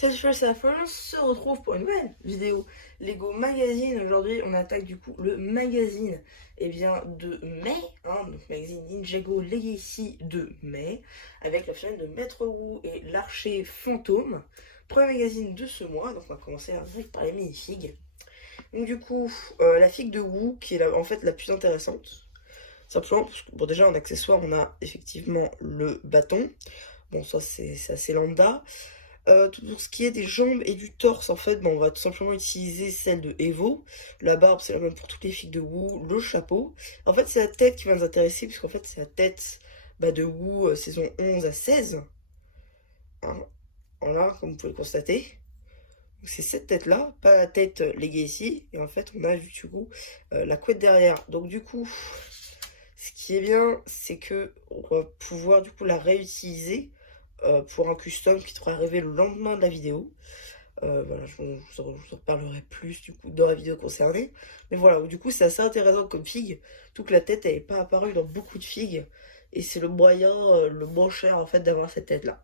Salut ça se retrouve pour une nouvelle vidéo Lego Magazine. Aujourd'hui, on attaque du coup le magazine de mai, donc magazine Ninjago Legacy de mai, avec la finale de Maître Wu et l'Archer Fantôme. Premier magazine de ce mois, donc on va commencer direct par les mini-figues. Donc du coup, la figue de Wu qui est en fait la plus intéressante. Simplement parce que, bon, déjà en accessoire, on a effectivement le bâton. Bon, ça c'est assez lambda. Pour ce qui est des jambes et du torse, en fait, on va tout simplement utiliser celle de Evo. La barbe, c'est la même pour toutes les filles de Wu. Le chapeau. En fait, c'est la tête qui va nous intéresser, puisqu'en fait, c'est la tête de Wu saison 11 à 16. Hein, voilà, comme vous pouvez le constater. C'est cette tête-là, pas la tête Legacy. Et en fait, on a du coup la couette derrière. Donc du coup, ce qui est bien, c'est que on va pouvoir du coup la réutiliser pour un custom qui devrait arriver le lendemain de la vidéo. Voilà, je vous en reparlerai plus du coup dans la vidéo concernée. Mais voilà, du coup c'est assez intéressant comme figue, tout que la tête elle n'est pas apparue dans beaucoup de figues. Et c'est le moyen le moins cher en fait d'avoir cette tête là.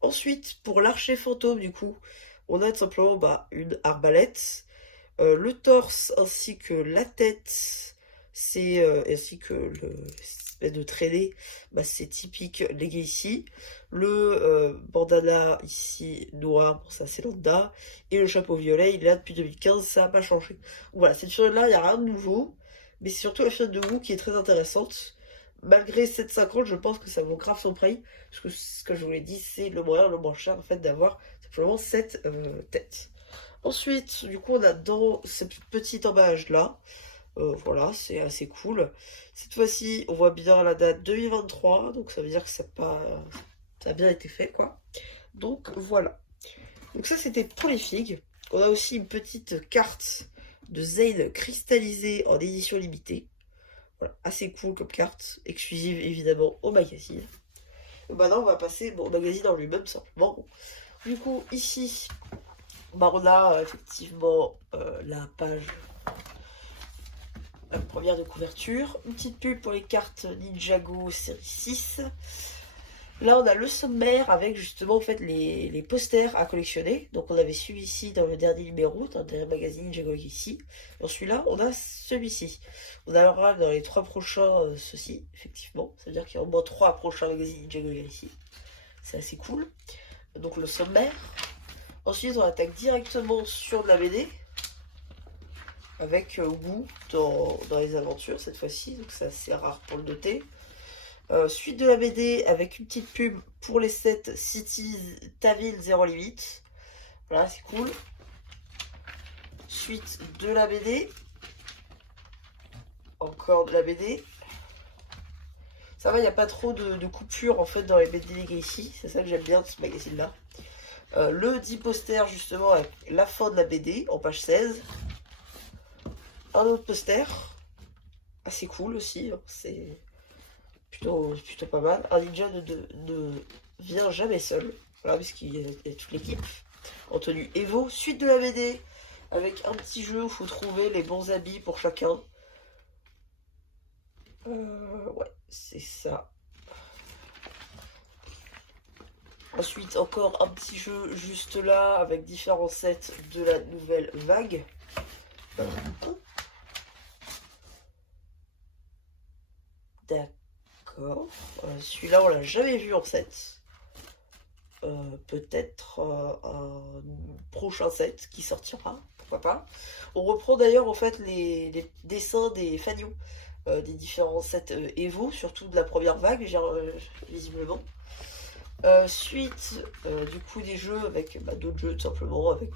Ensuite, pour l'archer fantôme du coup, on a tout simplement une arbalète. Le torse ainsi que la tête, c'est ainsi que l'espèce de traînée, c'est typique Legacy. Le bandana ici noir, bon ça c'est lambda, et le chapeau violet il est là depuis 2015, ça n'a pas changé. Voilà, cette figurine là il n'y a rien de nouveau, mais c'est surtout la figurine de Wu qui est très intéressante. Malgré 7,50, je pense que ça vaut grave son prix, parce que ce que je vous l'ai dit, c'est le moyen le moins cher en fait d'avoir simplement cette tête. Ensuite, du coup, on a dans ce petit emballage-là, voilà, c'est assez cool. Cette fois-ci, on voit bien la date 2023, donc ça veut dire que ça a bien été fait, quoi. Donc, voilà. Donc ça, c'était pour les figues. On a aussi une petite carte de Zane cristallisée en édition limitée. Voilà, assez cool comme carte, exclusive évidemment au magazine. Et maintenant, on va passer au magazine en lui-même, simplement. Du coup, ici, on a effectivement la page première de couverture. Une petite pub pour les cartes Ninjago série 6. Là, on a le sommaire avec justement en fait les posters à collectionner. Donc, on avait celui ici dans le dernier numéro, dans le dernier magazine Ninjago ici. Et celui-là, on a celui-ci. On aura dans les 3 prochains ceci, effectivement. Ça veut dire qu'il y a au moins 3 prochains magazines Ninjago ici. C'est assez cool. Donc, le sommaire. Ensuite, on attaque directement sur de la BD. Avec Wu dans les aventures cette fois-ci. Donc, c'est assez rare pour le noter. Suite de la BD avec une petite pub pour les 7 Cities Taville 0 limite. Voilà, c'est cool. Suite de la BD. Encore de la BD. Ça va, il n'y a pas trop de coupures en fait dans les BD Legacy. C'est ça que j'aime bien de ce magazine-là. Le 10 poster justement avec la fin de la BD en page 16. Un autre poster. Assez cool aussi. C'est plutôt pas mal. Un ninja ne vient jamais seul. Voilà, puisqu'il y a toute l'équipe en tenue Evo. Suite de la BD avec un petit jeu où il faut trouver les bons habits pour chacun. Ouais, c'est ça. Ensuite, encore un petit jeu juste là avec différents sets de la nouvelle vague. D'accord. Celui-là, on l'a jamais vu en set. Peut-être un prochain set qui sortira, pourquoi pas. On reprend d'ailleurs en fait les dessins des fanions des différents sets Evo, surtout de la première vague, visiblement. Suite du coup des jeux avec d'autres jeux tout simplement, avec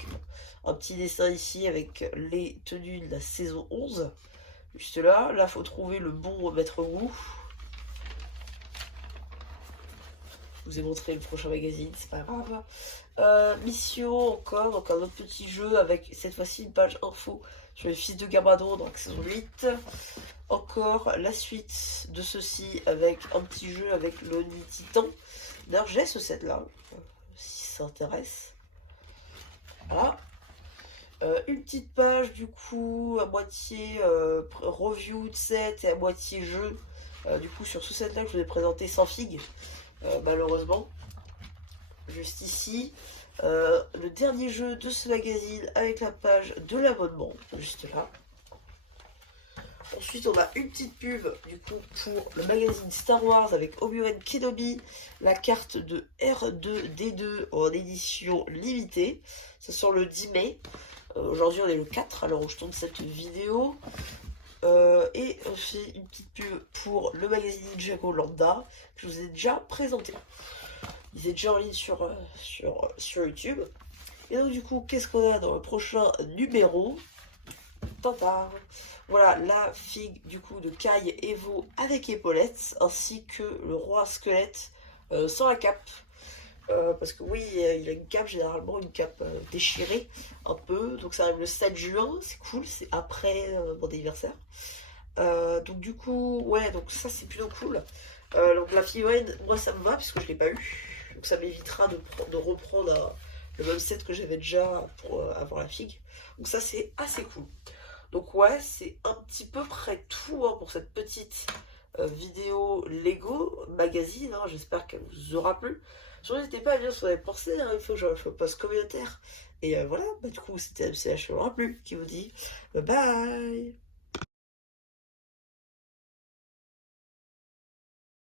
un petit dessin ici avec les tenues de la saison 11. Juste là, faut trouver le bon Maître Wu. Je vous ai montré le prochain magazine, c'est pas grave. Mission encore, donc un autre petit jeu avec cette fois-ci une page info sur les fils de Gabradon, donc saison 8. Encore la suite de ceci avec un petit jeu avec le Ni Titan. D'ailleurs, j'ai ce set là, si ça intéresse. Voilà. Une petite page du coup à moitié review de set et à moitié jeu. Du coup, sur ce set là que je vous ai présenté sans figue. Malheureusement, juste ici, le dernier jeu de ce magazine avec la page de l'abonnement, juste là. Ensuite, on a une petite pub du coup pour le magazine Star Wars avec Obi-Wan Kenobi, la carte de R2D2 en édition limitée. Ça sort le 10 mai. Aujourd'hui, on est le 4 à l'heure où je tourne cette vidéo. Et aussi une petite pub pour le magazine Ninjago Lambda que je vous ai déjà présenté. Il est déjà en ligne sur YouTube. Et donc, du coup, qu'est-ce qu'on a dans le prochain numéro? Tantard. Voilà la figue du coup de Kai Evo avec épaulettes, ainsi que le roi squelette sans la cape. Parce que oui, il a une cape, généralement une cape déchirée un peu. Donc ça arrive le 7 juin, c'est cool, c'est après mon anniversaire. Donc du coup, ouais, donc ça c'est plutôt cool. Donc la figurine, moi ça me va puisque je l'ai pas eu. Donc ça m'évitera de reprendre le même set que j'avais déjà pour avoir la figue. Donc ça c'est assez cool. Donc ouais, c'est un petit peu près tout pour cette petite vidéo Lego magazine. J'espère qu'elle vous aura plu. Surtout n'hésitez pas à dire ce que vous avez pensé, il faut que je fasse un post communautaire. Et voilà, du coup c'était MCH qui m'aura plu, qui vous dit bye bye.